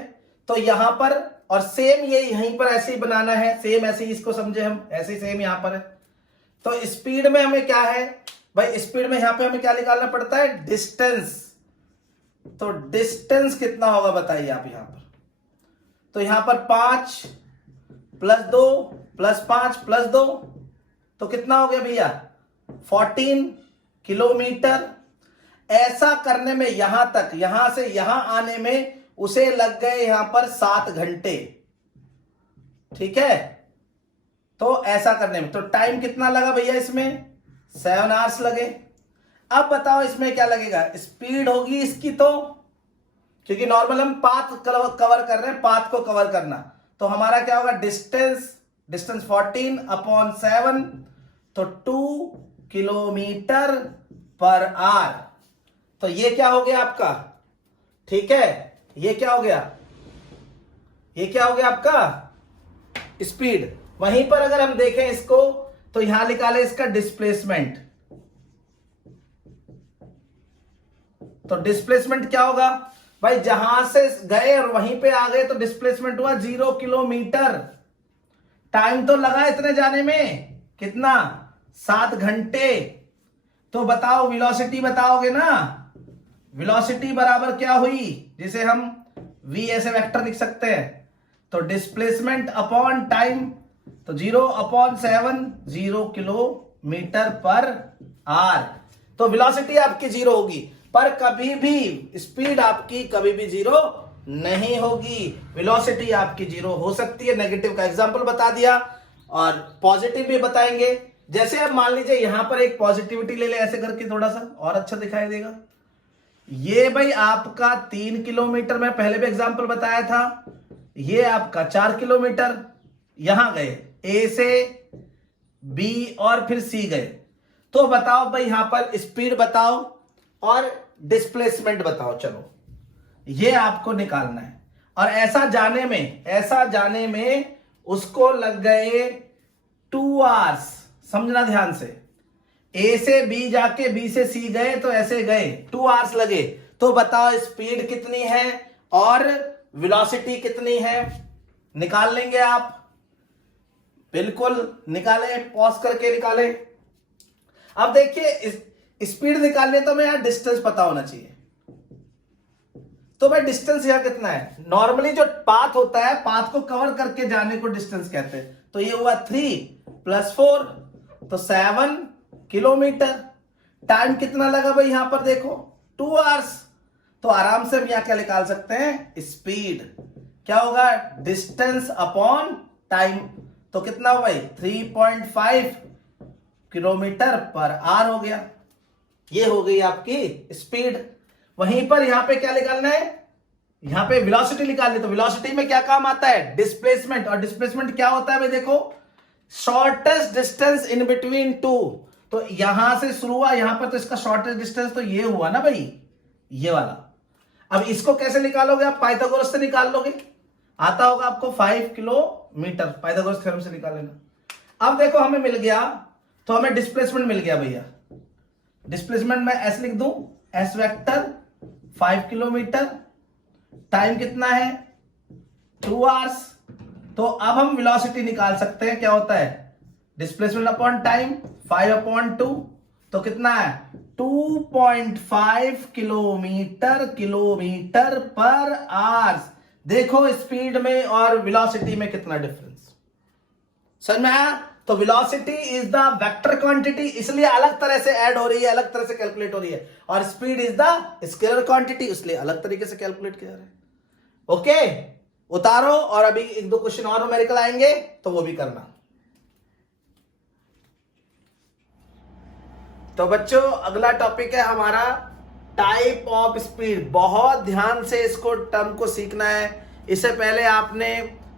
तो यहां पर, और सेम ये यहीं पर ऐसे ही बनाना है, सेम ऐसे ही इसको समझे हम, ऐसे ही सेम यहां पर है। तो स्पीड में हमें क्या है भाई? स्पीड में यहां पे हमें क्या निकालना पड़ता है? डिस्टेंस। तो डिस्टेंस कितना होगा बताइए आप यहां पर? तो यहां पर 5 + 2 + 5 + 2, तो कितना हो गया भैया? 14 किलोमीटर। ऐसा करने में यहां तक, यहां से यहां आने में उसे लग गए यहां पर 7 घंटे, ठीक है? तो ऐसा करने में तो टाइम कितना लगा भैया? इसमें 7 आवर्स लगे। अब बताओ इसमें क्या लगेगा? स्पीड होगी इसकी, तो क्योंकि नॉर्मल हम पाथ कवर कर रहे हैं, पाथ को कवर करना, तो हमारा क्या होगा? डिस्टेंस 14 अपॉन 7, तो 2 किलोमीटर पर आवर। तो ये क्या हो गया आपका? ठीक है, ये क्या हो गया? ये क्या हो गया आपका? स्पीड। वहीं पर अगर हम देखें इसको, तो यहां निकाले इसका डिस्प्लेसमेंट। तो डिस्प्लेसमेंट क्या होगा भाई? जहां से गए और वहीं पे आ गए तो डिस्प्लेसमेंट हुआ 0 किलोमीटर। टाइम तो लगा इतने जाने में, कितना? 7 घंटे। तो बताओ वेलोसिटी बताओगे ना? वेलोसिटी बराबर क्या हुई? जिसे हम v ऐसे वेक्टर लिख सकते हैं। तो डिस्प्लेसमेंट अपॉन टाइम, तो 0/7, 0 किलोमीटर पर आवर। तो वेलोसिटी आपकी 0 होगी, पर कभी भी स्पीड आपकी कभी भी 0 नहीं होगी। वेलोसिटी आपकी 0 हो सकती है। नेगेटिव का एग्जांपल बता दिया और पॉजिटिव भी बताएंगे। जैसे अब मान लीजिए यहां पर एक पॉजिटिविटी ले ले, ऐसे करके थोड़ा सा और अच्छा दिखाई देगा। ये भाई आपका 3 किलोमीटर, मैं पहले भी एग्जांपल बताया था। ये आपका 4 किलोमीटर, यहां गए ए से बी और फिर सी गए। तो बताओ भाई यहां पर स्पीड बताओ और डिस्प्लेसमेंट बताओ। चलो ये आपको निकालना है। और ऐसा जाने में उसको लग गए 2 आवर्स। समझना ध्यान से, ए से बी जाके बी से सी गए, तो ऐसे गए 2 आवर्स लगे। तो बताओ स्पीड कितनी है और वेलोसिटी कितनी है? निकाल लेंगे आप? बिल्कुल निकालें, पॉज करके निकालें। अब देखिए स्पीड निकालनी है तो हमें यहां डिस्टेंस पता होना चाहिए। तो भाई डिस्टेंस यहां कितना है, नॉर्मली जो पाथ होता है पाथ को कवर करके जाने को डिस्टेंस कहते हैं। तो ये हुआ 3 + 4 तो 7 किलोमीटर। टाइम कितना लगा भाई यहां पर देखो 2 आवर्स। तो आराम से हम यहां क्या निकाल सकते हैं, स्पीड क्या होगा, डिस्टेंस अपॉन टाइम। तो कितना हो भाई 3.5 किलोमीटर पर आवर हो गया। ये हो गई आपकी स्पीड। वहीं पर यहां पे क्या निकालना है, यहां पे वेलोसिटी निकालनी। तो वेलोसिटी में क्या काम आता है, डिस्प्लेसमेंट। और डिस्प्लेसमेंट क्या होता है भाई देखो, shortest distance in between two. तो यहां से शुरू हुआ यहां पर, तो इसका शॉर्टेस्ट डिस्टेंस तो ये हुआ ना भाई, ये वाला। अब इसको कैसे निकालोगे आप, पाइथागोरस से निकाल लोगे, आता होगा आपको 5 किलोमीटर, पाइथागोरस थ्योरम से निकाल लेना। अब देखो हमें मिल गया, तो हमें डिस्प्लेसमेंट मिल गया भैया। डिस्प्लेसमेंट में एस लिख दूं, एस वेक्टर 5 किलोमीटर, टाइम कितना है 2 आवर्स। तो अब हम वेलोसिटी निकाल सकते हैं, क्या होता है डिस्प्लेसमेंट अपॉन टाइम 5/2। तो कितना है 2.5 किलोमीटर पर आवर्स। देखो स्पीड में और वेलोसिटी में कितना डिफरेंस, समझ में आया। तो velocity is the vector quantity, इसलिए अलग तरह से ऐड हो रही है, अलग तरह से कैलकुलेट हो रही है। और speed is the scalar quantity, इसलिए अलग तरीके से कैलकुलेट किया जा रहा है। ओके, उतारो। और अभी 1-2 क्वेश्चन और न्यूमेरिकल आएंगे तो वो भी करना। तो बच्चों अगला टॉपिक है हमारा टाइप ऑफ स्पीड। बहुत ध्यान से इसको टर्म को सीखना है। इससे पहले आपने,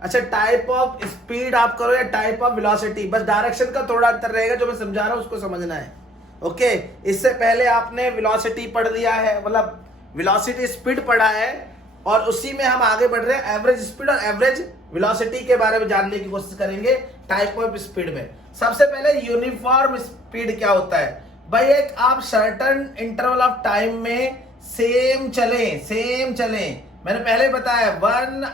अच्छा टाइप ऑफ स्पीड आप करो या टाइप ऑफ वेलोसिटी, बस डायरेक्शन का थोड़ा अंतर रहेगा, जो मैं समझा रहा हूं उसको समझना है। ओके, इससे पहले आपने वेलोसिटी पढ़ लिया है, मतलब वेलोसिटी स्पीड पढ़ा है, और उसी में हम आगे बढ़ रहे हैं एवरेज स्पीड और एवरेज वेलोसिटी के बारे में जानने की कोशिश करेंगे टाइप ऑफ स्पीड में। सबसे पहले यूनिफॉर्म स्पीड क्या होता है भाई, एक आप सर्टेन इंटरवल ऑफ टाइम में सेम चलें। मैंने पहले बताया 1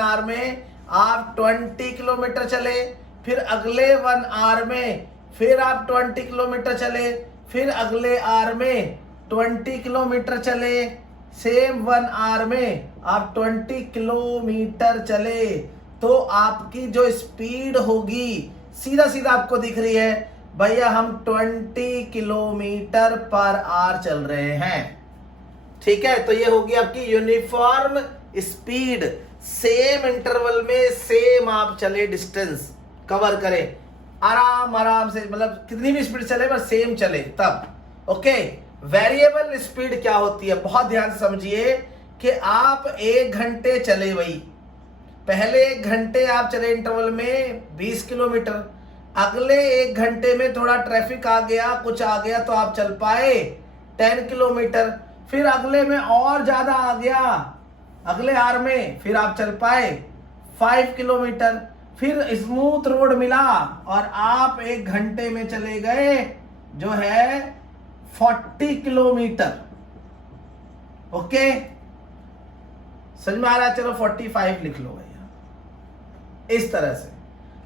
आवर में आप 20 किलोमीटर चले, फिर अगले 1 आवर में फिर आप 20 किलोमीटर चले, फिर अगले आवर में 20 किलोमीटर चले, सेम 1 आवर में आप 20 किलोमीटर चले, तो आपकी जो स्पीड होगी सीधा सीधा आपको दिख रही है भैया, हम 20 किलोमीटर पर आवर चल रहे हैं। ठीक है, तो ये होगी आपकी यूनिफॉर्म स्पीड। सेम इंटरवल में सेम आप चले, डिस्टेंस कवर करें आराम से, मतलब कितनी भी स्पीड चले बस सेम चले तब। ओके, वेरिएबल स्पीड क्या होती है, बहुत ध्यान से समझिए कि आप 1 घंटे चले भाई, पहले 1 घंटे आप चले इंटरवल में 20 किलोमीटर, अगले 1 घंटे में थोड़ा ट्रैफिक आ गया, कुछ आ गया तो आप चल पाए 10 किलोमीटर, फिर अगले में और ज्यादा आ गया, अगले आवर में फिर आप चल पाए 5 किलोमीटर, फिर स्मूथ रोड मिला और आप 1 घंटे में चले गए जो है 40 किलोमीटर। ओके, समझ में आ रहा है, चलो 45 लिख लो भैया, इस तरह से।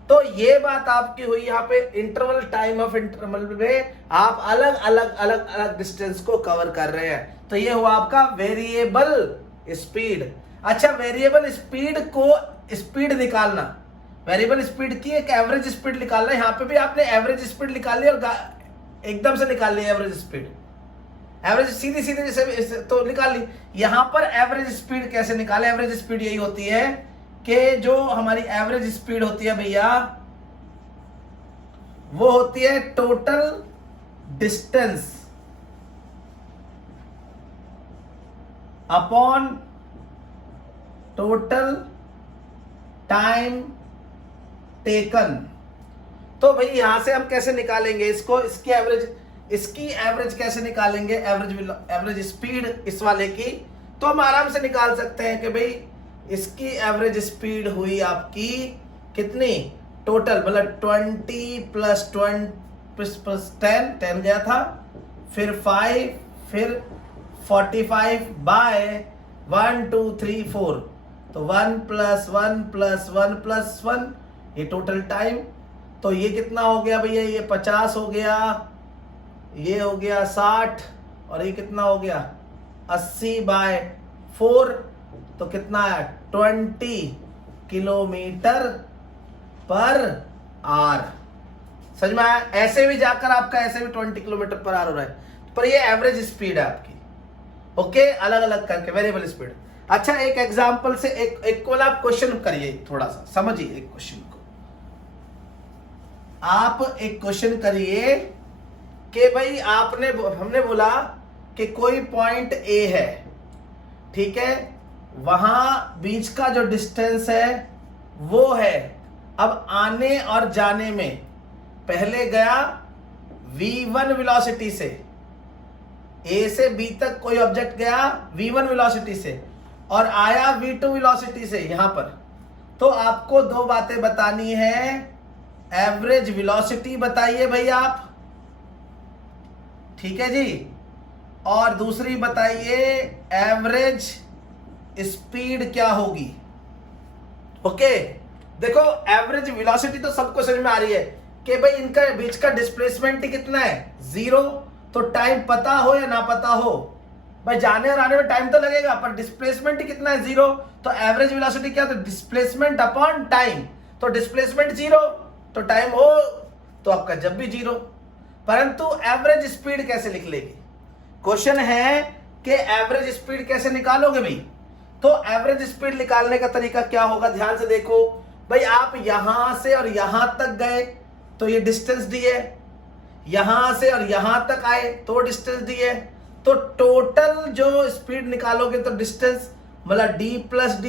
तो ये बात आपकी हुई यहाँ पे इंटरवल टाइम ऑफ इंटरवल में आप अलग अलग डिस्टेंस को कवर कर रहे हैं। तो ये हुआ आपका वेरिएबल स्पीड। अच्छा, वेरिएबल स्पीड को स्पीड निकालना, वेरिएबल स्पीड की एक एवरेज स्पीड निकालना। यहाँ पे भी आपने एवरेज स्पीड निकाल ली और एकदम से निकाल ली एवरेज स्पीड, एवरेज सीधी जैसे तो निकाल ली। यहां पर एवरेज स्पीड कैसे निकाले, एवरेज स्पीड यही होती है कि जो हमारी एवरेज स्पीड होती है भैया, वो होती है total distance upon total time taken. तो भाई यहां से हम कैसे निकालेंगे इसको, इसकी एवरेज कैसे निकालेंगे, एवरेज स्पीड इस वाले की। तो हम आराम से निकाल सकते हैं कि भाई इसकी एवरेज स्पीड हुई आपकी कितनी, टोटल मतलब 20 प्लस 10 गया था, फिर 5, फिर 45 बाय 1 2 3 4, तो 1 + 1 + 1 + 1, ये टोटल टाइम। तो ये कितना हो गया भैया, ये 50 हो गया, ये हो गया 60 और ये कितना हो गया 80/4, तो कितना आया 20 किलोमीटर पर आवर। समझ में आया? ऐसे भी जाकर आपका ऐसे भी 20 किलोमीटर पर आवर हो रहा है, पर ये एवरेज स्पीड है आपकी। ओके, अलग अलग करके वेरिएबल स्पीड। अच्छा, एक एग्जांपल से एक को आप क्वेश्चन करिए, थोड़ा सा समझिए एक क्वेश्चन को। आप एक क्वेश्चन करिए कि भाई हमने बोला कि कोई पॉइंट ए है, ठीक है, वहां बीच का जो डिस्टेंस है वो है, अब आने और जाने में पहले गया v1 वेलोसिटी से, ए से बी तक कोई ऑब्जेक्ट गया v1 वेलोसिटी से और आया v2 वेलोसिटी से यहां पर। तो आपको दो बातें बतानी है, एवरेज वेलोसिटी बताइए भाई आप, ठीक है जी, और दूसरी बताइए एवरेज स्पीड क्या होगी। ओके, देखो एवरेज वेलोसिटी तो सबको समझ में आ रही है कि भाई इनका बीच का डिस्प्लेसमेंट कितना है 0, तो टाइम पता हो या ना पता हो, भाई जाने और आने में टाइम तो लगेगा, पर डिस्प्लेसमेंट कितना है 0, तो एवरेज वेलोसिटी क्या, तो डिस्प्लेसमेंट अपॉन टाइम, तो डिस्प्लेसमेंट 0 तो टाइम हो तो आपका जब भी 0। परंतु एवरेज स्पीड कैसे लिख लेगी, क्वेश्चन है कि एवरेज स्पीड कैसे निकालोगे भाई। तो एवरेज स्पीड निकालने का तरीका क्या होगा, ध्यान से देखो भाई, आप यहां से और यहां तक गए तो ये डिस्टेंस डी है, यहां से और यहां तक आए तो डिस्टेंस डी है, तो टोटल जो स्पीड निकालोगे तो डिस्टेंस मतलब डी प्लस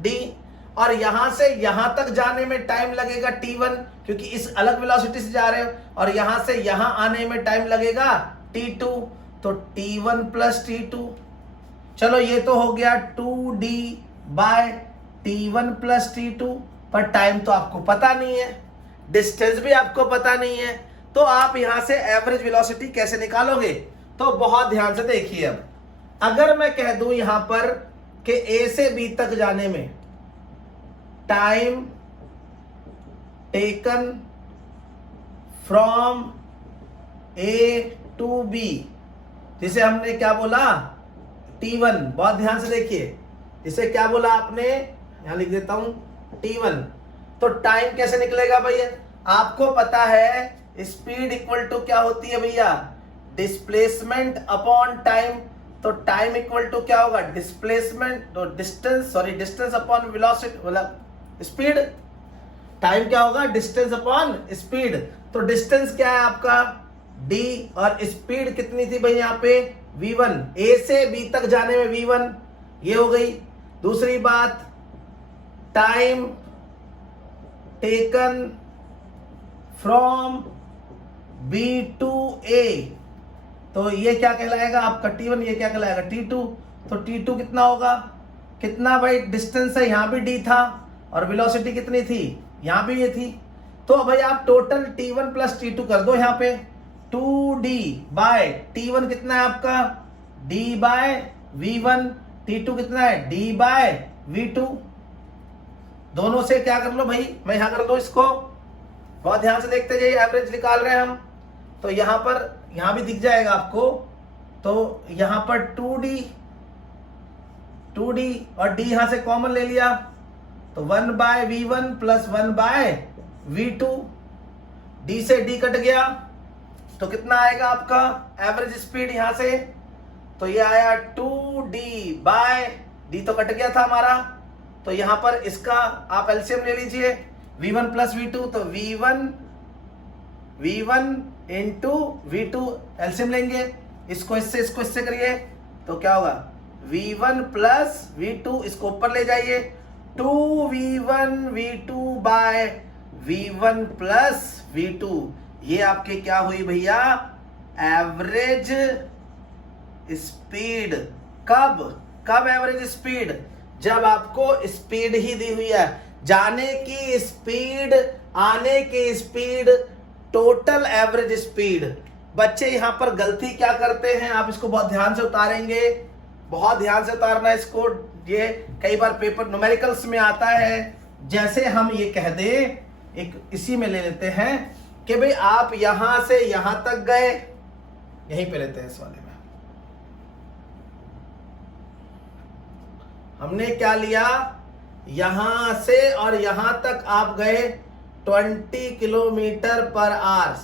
डी, और यहां से यहां तक जाने में टाइम लगेगा t1 क्योंकि इस अलग वेलोसिटी से जा रहे हो, और यहां से यहां आने में टाइम लगेगा t2, तो t1 प्लस t2। चलो ये तो हो गया 2d/t1 प्लस t2, पर टाइम तो आपको पता नहीं है, डिस्टेंस भी आपको पता नहीं है, तो आप यहां से एवरेज वेलोसिटी कैसे निकालोगे। तो बहुत ध्यान से देखिए, अब अगर मैं कह दूं यहां पर कि ए से बी तक जाने में time taken from A to B, जिसे हमने क्या बोला t1, बहुत ध्यान से देखिए, इसे क्या बोला आपने, यहां लिख देता हूं t1, तो टाइम कैसे निकलेगा भैया, आपको पता है स्पीड इक्वल टू क्या होती है भैया, डिस्प्लेसमेंट अपॉन टाइम, तो टाइम इक्वल टू क्या होगा, डिस्प्लेसमेंट तो डिस्टेंस अपॉन वेलोसिटी मतलब स्पीड, टाइम क्या होगा, डिस्टेंस अपॉन स्पीड, तो डिस्टेंस क्या है आपका d, और स्पीड कितनी थी भाई यहाँ पे v1, a से b तक जाने में v1, ये हो गई। दूसरी बात, time taken from b to a, तो ये क्या कहलाएगा आपका t1, ये क्या कहलाएगा t2, तो t2 कितना होगा, कितना भाई डिस्टेंस है, यहां भी d था और वेलोसिटी कितनी थी, यहां भी ये थी, तो भाई आप टोटल t1 प्लस t2 कर दो, यहां पे 2d/t1 कितना है आपका d/v1, t2 कितना है d/v2, दोनों से क्या कर लो भाई, मैं यहां कर दो इसको, बहुत ध्यान से देखते जाइए, एवरेज निकाल रहे हैं हम, तो यहां पर यहां भी दिख जाएगा आपको, तो यहां पर 2d और d यहां से कॉमन ले लिया, तो 1/v1 प्लस 1/v2, d से d कट गया, तो कितना आएगा आपका एवरेज स्पीड यहां से, तो ये आया 2d/d, तो कट गया था हमारा, तो यहां पर इसका आप एलसीएम ले लीजिए, v1 प्लस v2, तो v1 इंटू v2 एलसीएम लेंगे, इसको इससे करिए, तो क्या होगा v1 प्लस v2, इसको ऊपर ले जाइए, 2v1 v2/v1 प्लस v2, ये आपके क्या हुई भैया एवरेज स्पीड। कब एवरेज स्पीड, जब आपको स्पीड ही दी हुई है, जाने की स्पीड, आने की स्पीड, टोटल एवरेज स्पीड। बच्चे यहां पर गलती क्या करते हैं, आप इसको बहुत ध्यान से उतारेंगे, बहुत ध्यान से उतारना है इसको, ये कई बार पेपर न्यूमेरिकल्स में आता है, जैसे हम ये कह दें, एक इसी में ले लेते हैं कि भाई आप यहां से यहां तक गए, यहीं पे लेते हैं इस वाले में, हमने क्या लिया, यहां से और यहां तक आप गए 20 किलोमीटर पर आवर,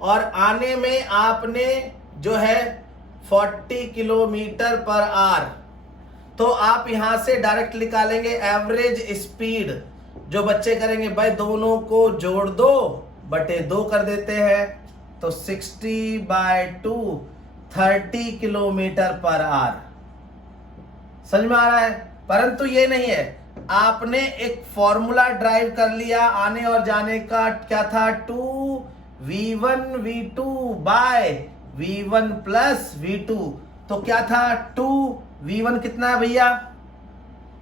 और आने में आपने जो है 40 किलोमीटर पर आवर। तो आप यहां से डायरेक्ट निकालेंगे एवरेज स्पीड। जो बच्चे करेंगे भाई दोनों को जोड़ दो बटे 2 कर देते हैं, तो 60/2 30 किलोमीटर पर आवर। समझ में आ रहा है? परंतु ये नहीं है, आपने एक फॉर्मूला ड्राइव कर लिया आने और जाने का, क्या था, 2v1 v2 bye v1 plus v2। तो क्या था, 2v1 कितना है भैया,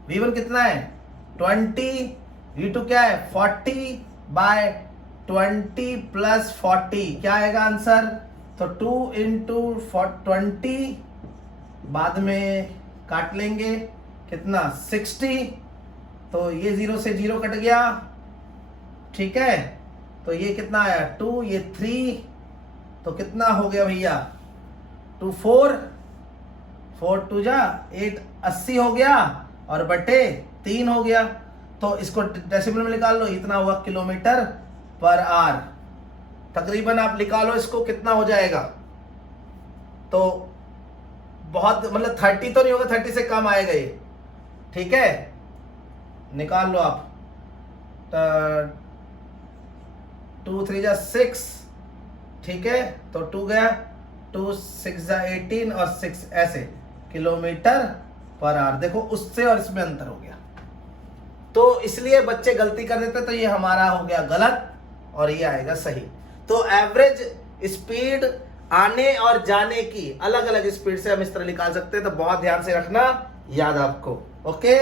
v1 कितना है 20, v2 क्या है 40 बाय 20 प्लस 40, क्या आएगा आंसर, तो 2 इंटू 20, बाद में काट लेंगे कितना 60, तो ये 0 से 0 कट गया, ठीक है, तो ये कितना आया 2, ये 3, तो कितना हो गया भैया 2 4 4 2 जा 8, 80 हो गया, और बटे 3 हो गया। तो इसको डेसिमल में निकाल लो, इतना हुआ किलोमीटर पर आवर। तकरीबन आप निकालो इसको कितना हो जाएगा, तो बहुत मतलब 30 तो नहीं होगा, 30 से कम आएगा ये, ठीक है, निकाल लो आप। 2 3 जा 6, ठीक है, तो 2 गया, 2 6 जा 18 और 6 ऐसे किलोमीटर पर आवर। देखो उससे और इसमें अंतर हो गया, तो इसलिए बच्चे गलती कर देते, तो ये हमारा हो गया गलत और ये आएगा सही। तो एवरेज स्पीड आने और जाने की अलग अलग स्पीड से हम इस तरह निकाल सकते हैं, तो बहुत ध्यान से रखना, याद आपको, ओके।